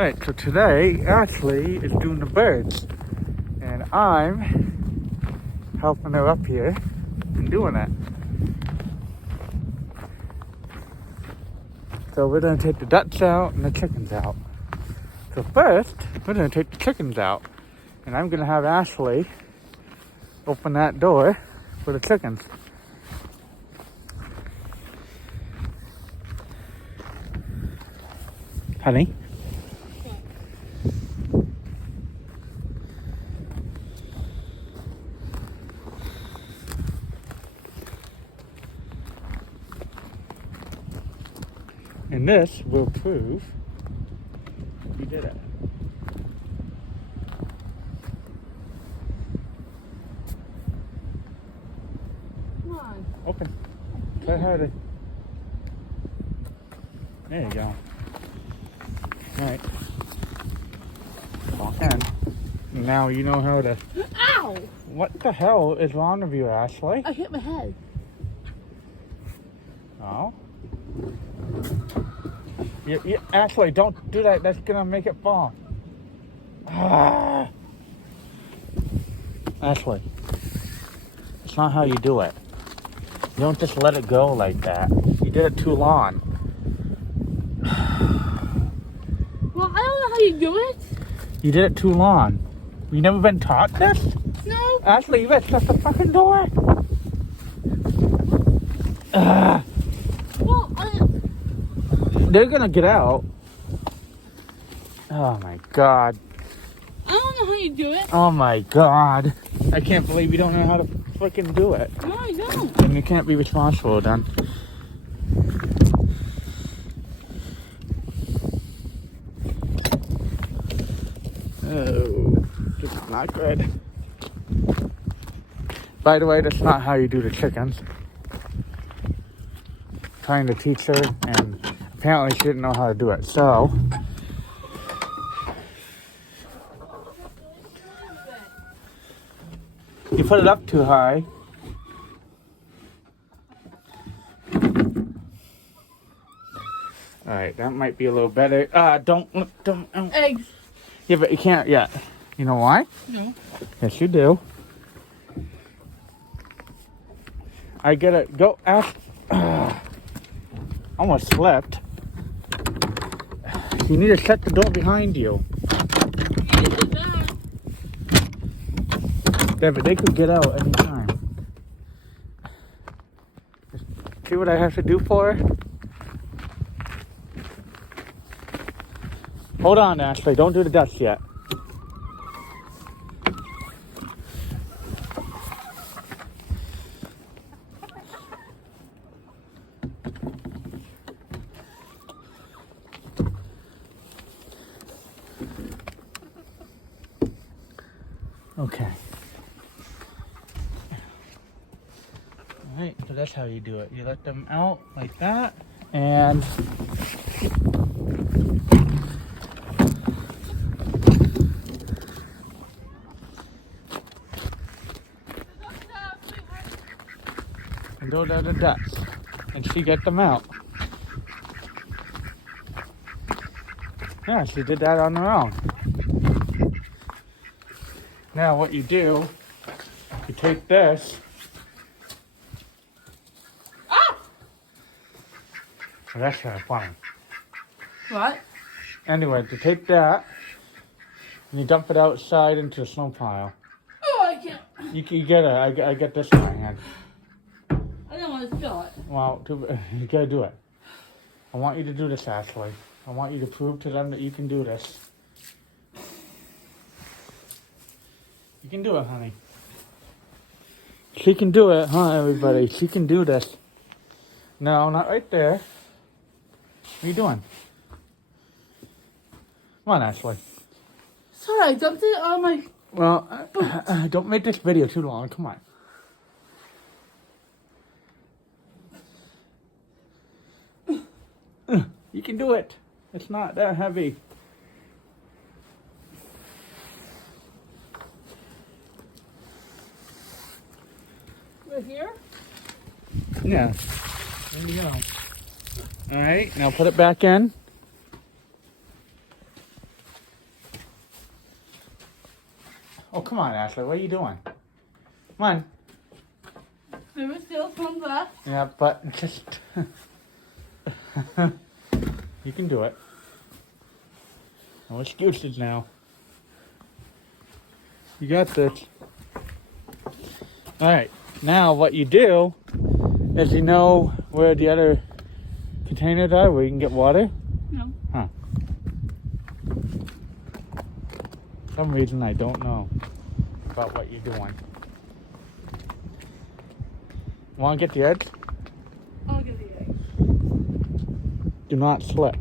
Alright, so today Ashley is doing the birds. And I'm helping her up here and doing it. So we're going to take the ducks out and the chickens out. So first, we're going to take the chickens out. And I'm going to have Ashley open that door for the chickens. Honey? And this will prove you did it. Come on. Open. Try harder. There you go. Alright. Walk in. Now you know how to... Ow! What the hell is wrong with you, Ashley? I hit my head. Oh? Ashley, don't do that. That's gonna make it fall. Ah. Ashley, it's not how you do it. You don't just let it go like that. You did it too long. Well, I don't know how you do it. You did it too long. You never been taught this? No. Ashley, you better shut the fucking door. Well, They're gonna get out. Oh my god. I don't know how you do it. Oh my god. I can't believe you don't know how to freaking do it. No, I don't. And you can't be responsible then. Oh, this is not good. By the way, that's not how you do the chickens. Trying to teach her, and apparently she didn't know how to do it. So, you put it up too high. Alright, that might be a little better. Don't. Eggs. Yeah, but you can't yet. You know why? No. Yes, you do. I get it. Go ask. Almost slipped. You need to shut the door behind you. Yeah, but they could get out anytime. See what I have to do for her? Hold on, Ashley. Don't do the dust yet. Okay. Alright, so that's how you do it. You let them out like that, and go to the ducks, and she get them out. Yeah, she did that on her own. Now what you do, you take this. Ah! Oh, that's kind of funny. What? Anyway, to take that, and you dump it outside into the snow pile. Oh, I can't. You get it. I get this in my hand. I don't want to spill it. Well, you gotta do it. I want you to do this, Ashley. I want you to prove to them that you can do this. You can do it, honey. She can do it, huh, everybody? She can do this. No, not right there. What are you doing? Come on, Ashley. Sorry, I dumped it on my... Well, don't make this video too long. Come on. You can do it. It's not that heavy. Right here? Yeah. There you go. All right, now put it back in. Oh, come on, Ashley. What are you doing? Come on. There was still some left. Yeah, but just... You can do it. No excuses now. You got this. Alright, now what you do is you know where the other containers are where you can get water? No. Huh. For some reason I don't know about what you're doing. Want to get the edge? I'll get the egg. Do not slip.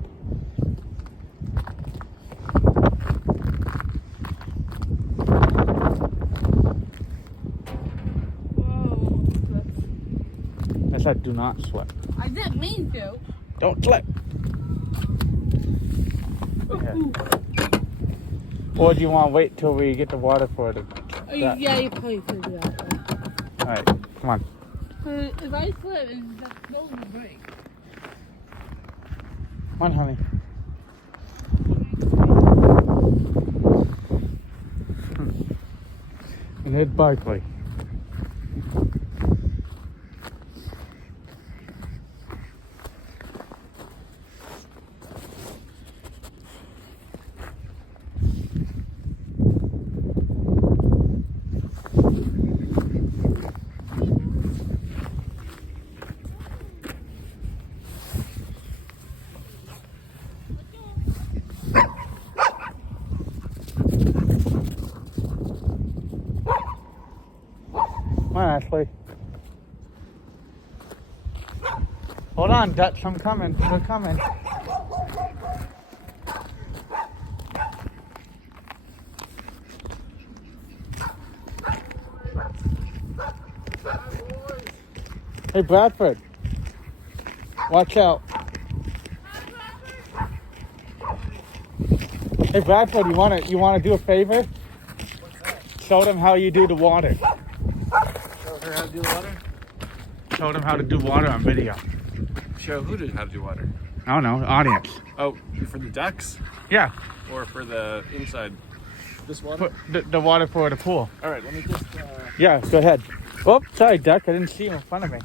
Whoa. I said do not slip. I didn't mean to. Don't slip. Yeah. Ooh. Or do you want to wait till we get the water for it? Yeah, you probably could do that. Alright, come on. If I slip, that nose will break. Come on, honey. And here's Barkley. Come on, Ashley. Hold on, Dutch. I'm coming. We're coming. Hey, Bradford. Watch out. Hey, Bradford. You wanna do a favor? Show them how you do the water. Show her how to do water? Show them how to do water on video. Show who did how to do water? I don't know, audience. Oh, for the ducks? Yeah, Or for the inside? This water? put the water for the pool. Alright, let me just, Yeah, go ahead. Oh, sorry, Duck. I didn't see you in front of me.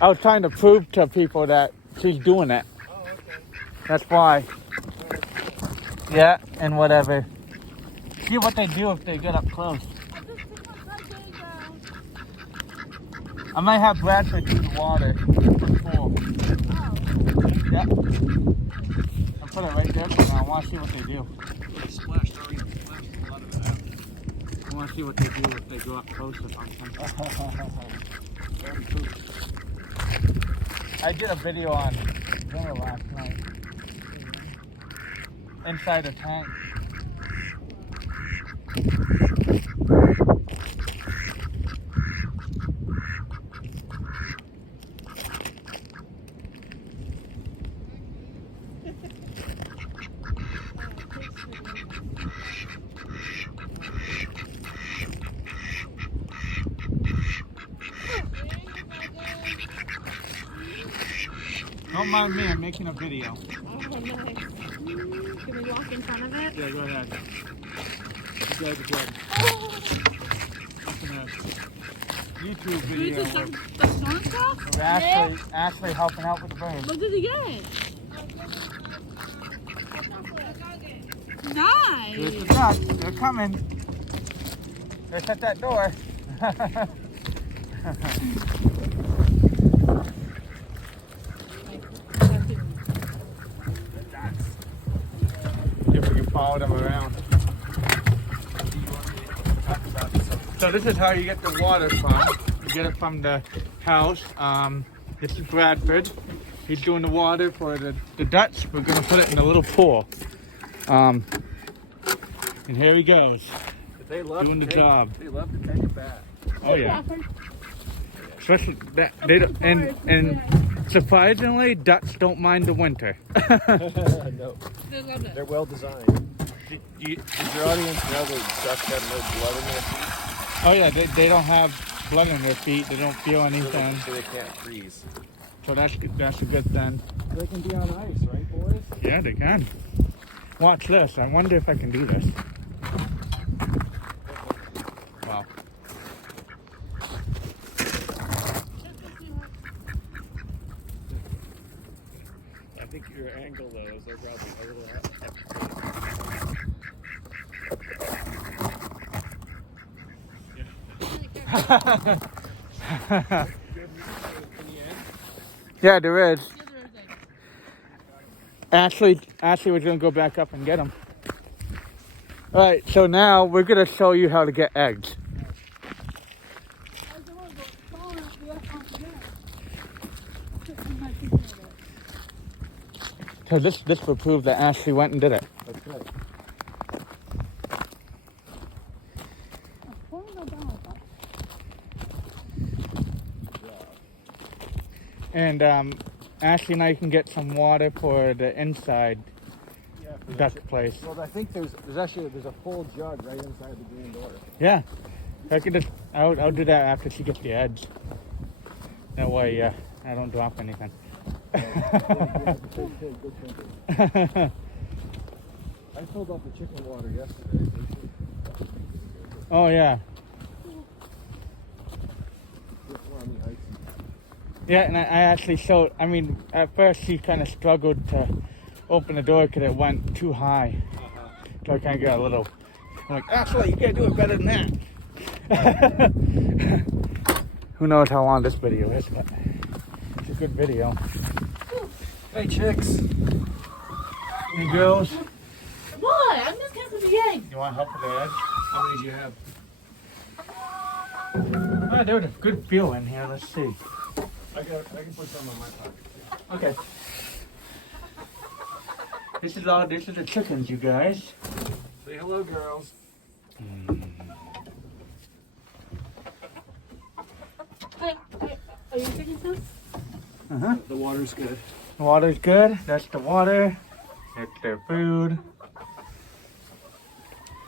I was trying to prove to people that she's doing it. Oh, okay. That's why. Yeah, and whatever. See what they do if they get up close. I might have Bradford do the water for the pool. Yeah. I'll put it right there for now. I want to see what they do. It splashed already. Splashed a lot of it out. I want to see what they do if they go up close or something. Very cool. I did a video on dinner last night. Inside a tank. Don't mind me, I'm making a video. Oh, nice. Can we walk in front of it? Yeah, go ahead. Good. Making a YouTube Did video. the storm stuff? We're actually helping out with the birds. What did he get? Here's the Nice. ducks. They're coming. They're at that door. See if we can follow them around. So this is how you get the water from. You get it from the house. This is Bradford. He's doing the water for the ducks. We're gonna put it in a little pool. And here he goes. They love Doing to the take- job. They love to take a bath. Oh yeah. Especially that they don't, and surprisingly, ducks don't mind the winter. No, They love it. they're well designed. Does your audience know that ducks have no blood in their feet? Oh yeah, they don't have blood in their feet. They don't feel anything. So they can't freeze. So that's good. That's a good thing. They can be on ice, right, boys? Yeah, they can. Watch this. I wonder if I can do this. Yeah, there is. Yeah, there is eggs. Ashley was gonna go back up and get them. All right, so now we're gonna show you how to get eggs. I don't want to go far enough to get on there. So this will prove that Ashley went and did it. That's right. And Ashley and I can get some water for the inside Yeah, for duck that. place. Well, I think there's a full jug right inside the green door. Yeah, I could just I'll do that after she gets the eggs. That way, I don't drop anything. Good thinking. I filled up the chicken water yesterday. Oh yeah, yeah, and I actually showed. I mean, at first she kind of struggled to open the door because it went too high. So I kind of got a little. I'm like, Ashley, you gotta do it better than that. Who knows how long this video is, but it's a good video. Hey, chicks. Hey girls, What? I'm just getting the eggs. you want help with the eggs? How many do you have? Oh, there's a good feel in here. Let's see. I can put some in my pocket. Okay. This is the chickens, you guys. Say hello, girls. Are you taking some? Uh-huh. The water's good. The water's good. That's the water. That's their food.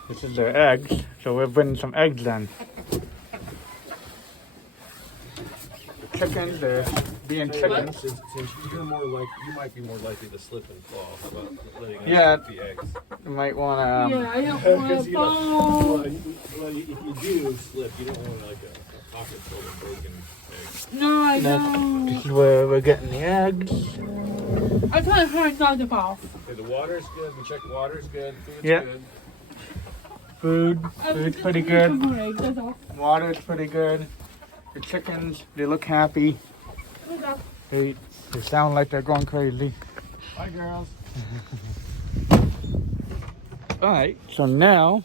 This is their eggs. So we're putting some eggs in. The chickens, they're being chickens. Since you're more like, you might be more likely to slip and fall. How about letting us Yeah. eat the eggs? You might want to. Yeah, I don't want Because to you fall. well, if you do slip, you don't want like a pocket full of broken eggs. No, I don't. This is where we're getting the eggs. I'm trying hard not to fall. Okay, the water's good. We checked water's good. Food's Yeah. good. Food's pretty good. More eggs, that's all. Water's pretty good. The chickens, they look happy. That's all. They sound like they're going crazy. Bye, girls. All right, so now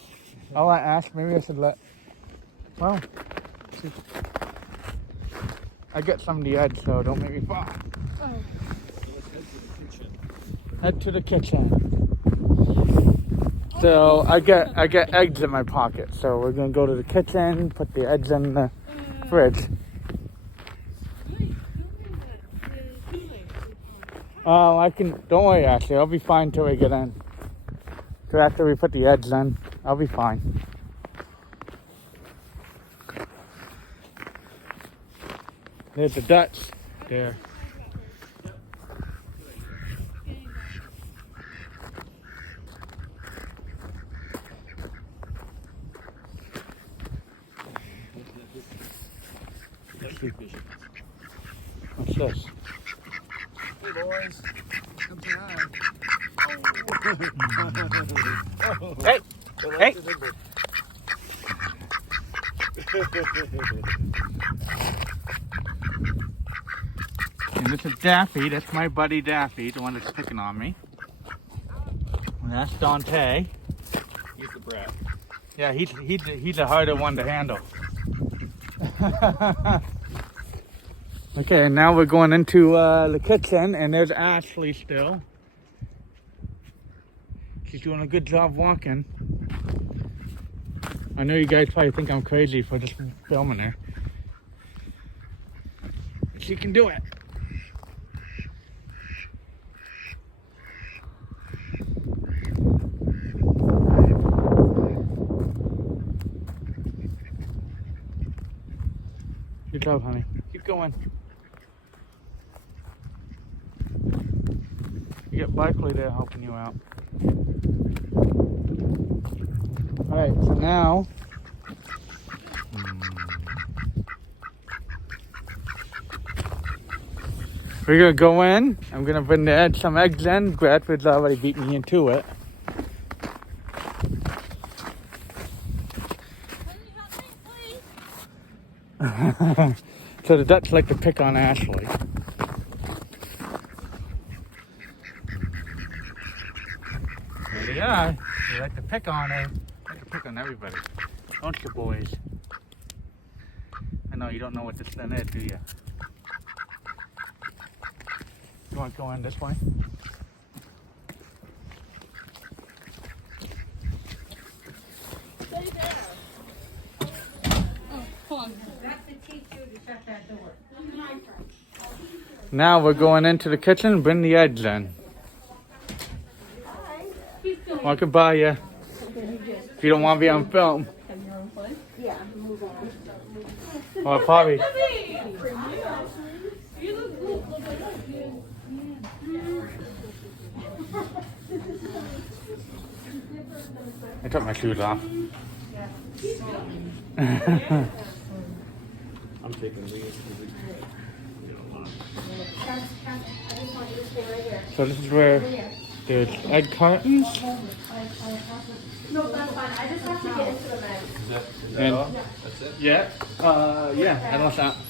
I'll ask. Maybe I should let. Well, see. I got some of the eggs, so don't make me fall. Oh. Head to the kitchen. So I get eggs in my pocket. So we're gonna go to the kitchen, put the eggs in the fridge. I can. Don't worry, Ashley. I'll be fine till we get in. So after we put the eggs in, I'll be fine. There's the Dutch there. What's this? Hey, boys. Come say hi. Hey! Hey! And this is Daffy. That's my buddy Daffy, the one that's picking on me. And that's Dante. He's the brat. Yeah, he's a harder one to handle. Okay, now we're going into the kitchen, and there's Ashley still. She's doing a good job walking. I know you guys probably think I'm crazy for just filming her. But she can do it. Good job, honey. Keep going. You got Barkley there helping you out. Alright, so now We're gonna go in. I'm gonna bring some eggs in. Bradford's already beat me into it. So the Dutch like to pick on Ashley. There they are. They like to pick on her. They like to pick on everybody. Don't you, boys? I know you don't know what this thing is, do you? You want to go in this way? Stay there. Oh, hold on. Now we're going into the kitchen. Bring the eggs in. He's still Well, I could buy you. If you don't want to be on film. Well, probably. You look good. I took my shoes off. I'm taking these. So this is where there's egg cartons. No, that's fine. I just have to get into the bed. Is that And- all? That's it? Yeah. Yeah. I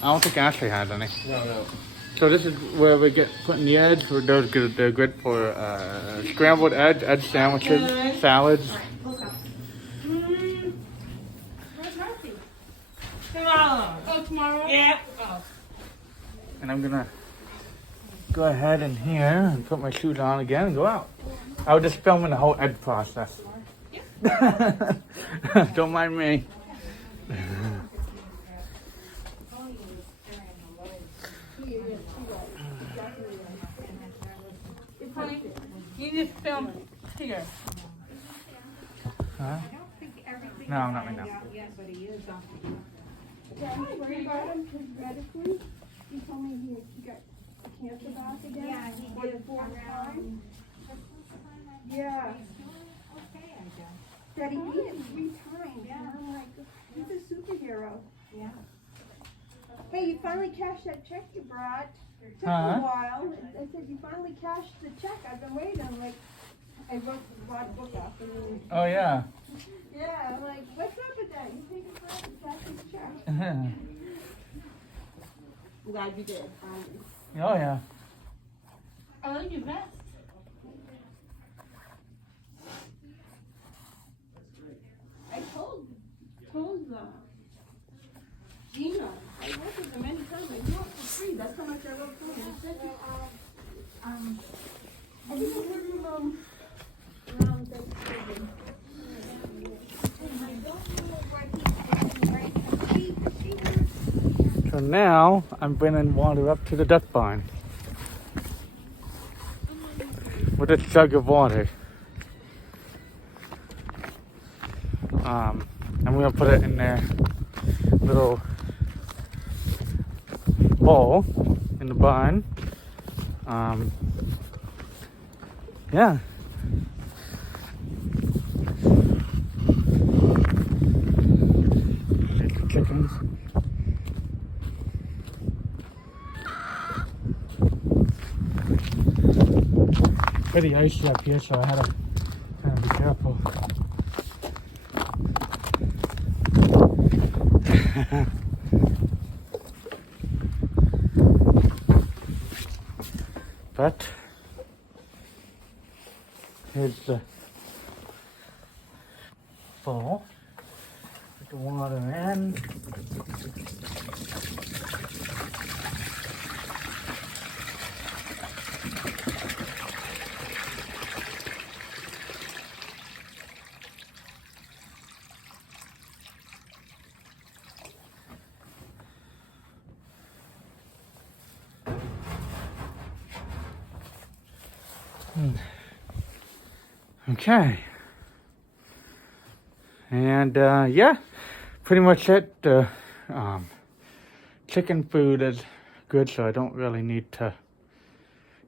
don't think Ashley has any. No. So this is where we get putting the eggs. They're good for scrambled eggs, egg sandwiches, salads. Where's Marcy? Tomorrow. Oh, tomorrow? Yeah. Oh. And I'm gonna go ahead in here and put my shoes on again and go out. I was just filming the whole egg process. Don't mind me. Honey, you need to film here. Huh? No, not right now. Worried about him medically? He told me he got cancer back again. Yeah, for the fourth time. Yeah. That he beat it 3 times. And I'm like, he's a superhero. Yeah. Hey, you finally cashed that check you brought. Took Huh? a while. I said, you finally cashed the check. I've been waiting. I'm like, I brought a book off and then, Oh yeah. yeah, I'm like, what's up with that? You think it's right to cash this check? Glad you did. Oh yeah. I like your vest. I told Gina, I worked with them many times, I do it for free, that's how much I wrote for him. He said, I think I heard him, around Thanksgiving. So now I'm bringing water up to the duck barn with a jug of water. I'm gonna put it in their little bowl in the barn. Yeah. There's the chickens. Pretty icy up here, so I had to kind of be careful. But here's the bowl. Put the water in. Okay. And yeah, pretty much it. Chicken food is good, so I don't really need to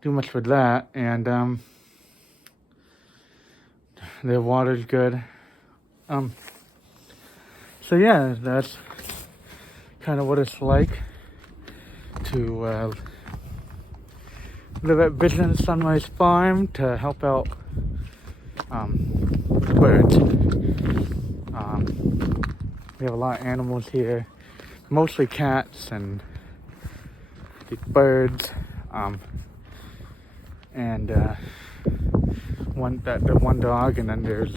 do much with that. And the water's good. So yeah, that's kind of what it's like to live at Vision Sunrise Farm to help out birds. We have a lot of animals here, mostly cats and the birds, and the one dog, and then there's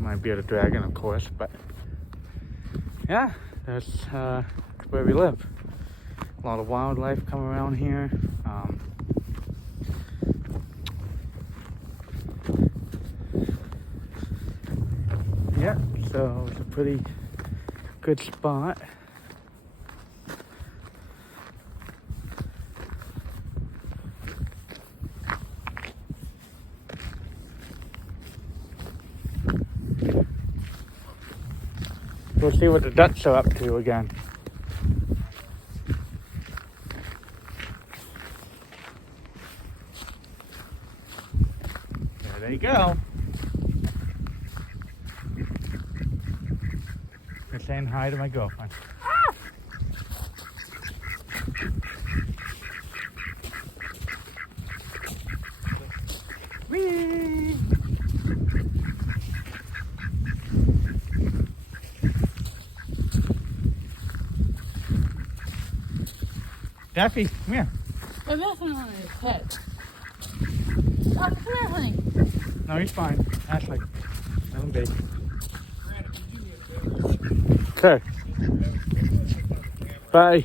might be a dragon, of course, but yeah, that's where we live. A lot of wildlife come around here. Yeah, so it's a pretty good spot. We'll see what the ducks are up to again. There they go. They're saying hi to my girlfriend. Whee! Daffy, come here. But that's not his pet. Oh, come here, honey. No, he's fine. Ashley, let him be. Okay. Bye.